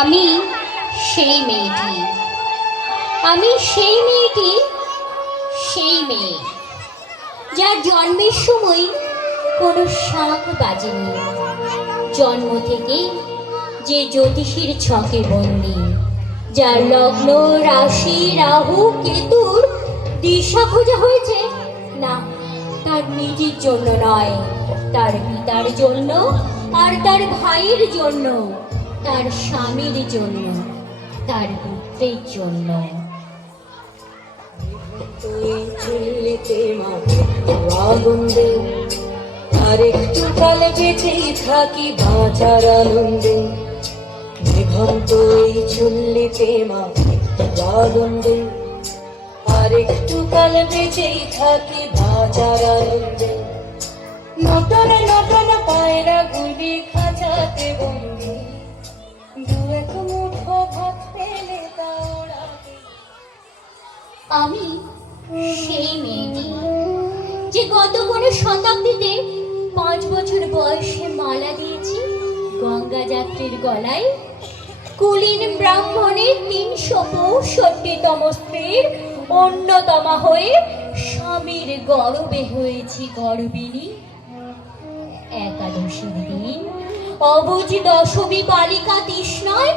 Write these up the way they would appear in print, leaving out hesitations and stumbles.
আমি সেই মেয়েটি, আমি সেই মেয়েটি, সেই মেয়ে যার জন্মের সময় কোনো শাঁখ বাজেনি, জন্ম থেকে যে জ্যোতিষীর ছকে বন্দি, যার লগ্ন রাশি রাহু কেতুর দিশা খোঁজা হয়েছে না তার নিজের জন্য নয়, তার পিতার জন্য আর তার ভাইয়ের জন্য, তার স্বামীর জন্য, তার পুত্রের জন্য। আর একটু কাল বেঁচেই থাকি বাঁচার আনন্দে, দিগন্ত এই চুল্লিতে আনন্দে, আর একটু কাল বেঁচেই থাকি বাঁচার আনন্দে। নটন নটন পায়রা গুলি খাঁচাতে বন্দি, দু এক মুঠো ভাত পেলে তাড়াতে। আমি সেই মেয়েটি যে গত কোনো শতাব্দীতে 5 বছর বয়সে মালা দিয়েছি গঙ্গা যাত্রীর গলায়, কুলীন ব্রাহ্মণের 365তম স্ত্রীর অন্যতমা হয়ে স্বামীর গর্বে হয়েছি গর্বিণী। একাদশীর দিন অবুঝ দশমী বালিকা তৃষ্ণায়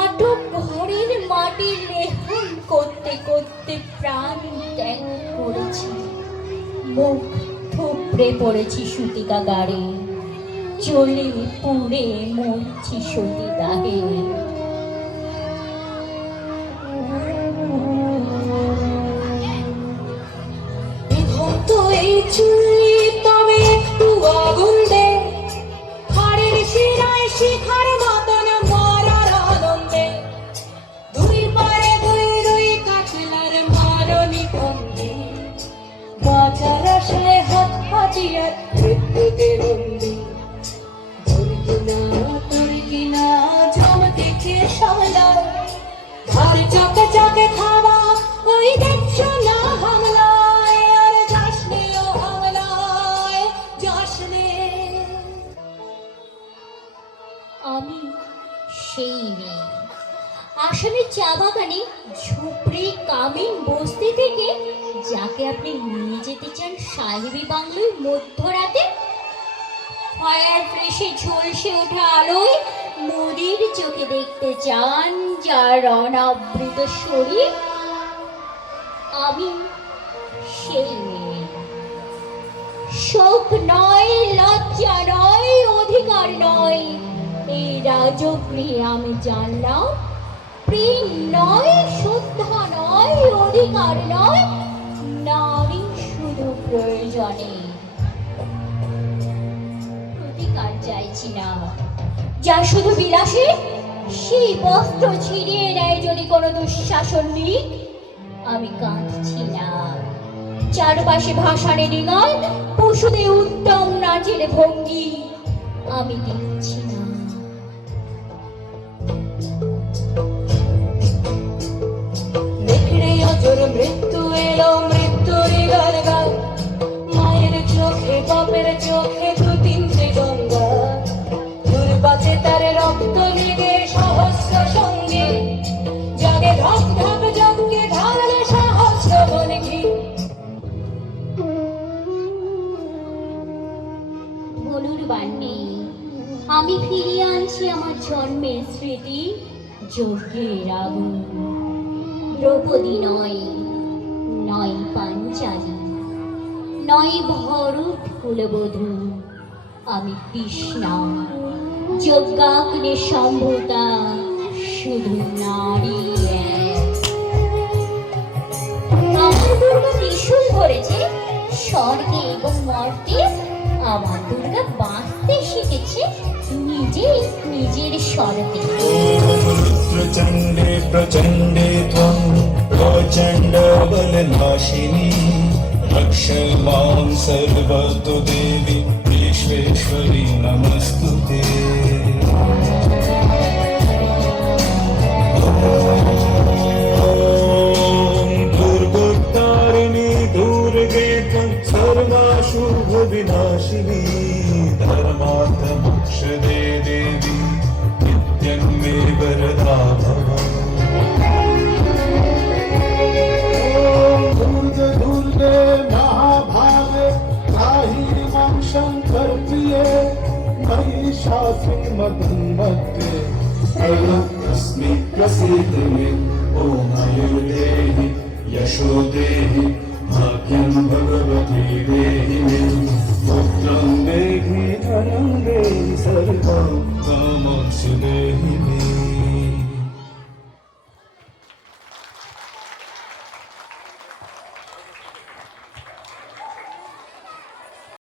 আটক ঘরের মাটির রেহন করতে করতে প্রাণ ত্যাগ করেছি, মুখ থুবড়ে পড়েছি সূতিকা গাড়ে, চলে পুড়ে মরছি সতীদাহে। এই চুল্লি তবে একটু আগুন দে, হাড়ের শিরায় শিখার মতন মরার আনন্দে, দুই পারে দুই দুই কাঠলার মারণি কন্দে, বাঁচার আশায় হাত হাতিয়ার মৃত্যুতে বন্দি। তোর কিনা জম দেখে সামলায়, আর চকে চকে খাওয়া ওই দেখছো না হামলায়, আর যাসনে ও হামলায় যাসনে। আমি সেই মেয়ে আসামের চা বাগানে ঝুপড়ি কামিন বস্তি থেকে যাকে আপনি নিয়ে যেতে চান সাহেবি বাংলোয় মধ্যরাতে, ফায়ার ফ্রেশে ঝলসে ওঠা আলোয় নদীর চোখে দেখতে চান যার অনাবৃত শরীর। আমি সেই মেয়ে, শোক নয়, লজ্জা নয়, অধিকার নয়, এই রাজগৃহে আমি জানলাম প্রেম নয়, শ্রদ্ধা নয়, অধিকার নয়, নারী শুধু প্রয়োজনে। প্রতিকার চাইছি না, যা শুধু বিলাসে, সেই বস্ত্র ছিঁড়িয়ে নেয় যদি কোনো দুঃশাসন নিক। আমি কাঁদছি না, চারপাশে ভাসানে ডিঙায় পশুদের উত্তম নাচের ভঙ্গি আমি দেখছি না। মৃত্যু এলো মৃত্যুরই গালগাল, মায়ের চোখে বাপের চোখে দু তিনটে গঙ্গা, দূর বাজে তার রক্ত লেগে সহস্র সঙ্গে, জাগে ধক ধক যজ্ঞে ঢালে সহস্র বনঘি। ধনুর বাণী আমি ফিরিয়ে আনছি আমার জন্মের স্মৃতি, যজ্ঞের আগুন। দ্রৌপদী নয়, নয় পাঞ্চালী, নয় ভরত কুলবধূ, আমি কৃষ্ণা, যজ্ঞাগ্নে সম্ভূতা, শুধু নারী এক। আমার দুর্গা ত্রিশূল ধরেছে স্বর্গে এবং মর্তে, আমার দুর্গা বাঁচতে শিখেছে নিজেই নিজের স্বরতে। প্রচণ্ডে প্রচণ্ডে ত্বং প্রচণ্ড বলনাশিনী, রক্ষ মাং সর্বতো দেবী বিশ্বরেশ্বরী নমস্তুতে। দুর্গোত্তারিণী দুর্গে ত্বং সর্বাশুভ विनाशिनी धर्मार्थ मोक्ष दे देवी नित्यं मे वरदा। श्रीमदन्मध्ये प्रलक्ष्मि प्रसीद मे ॐ आयुर्देहि यशो देहि भाग्यं भगवती देहि मे पुत्रं देहि धनं देहि सर्वं कामं देहि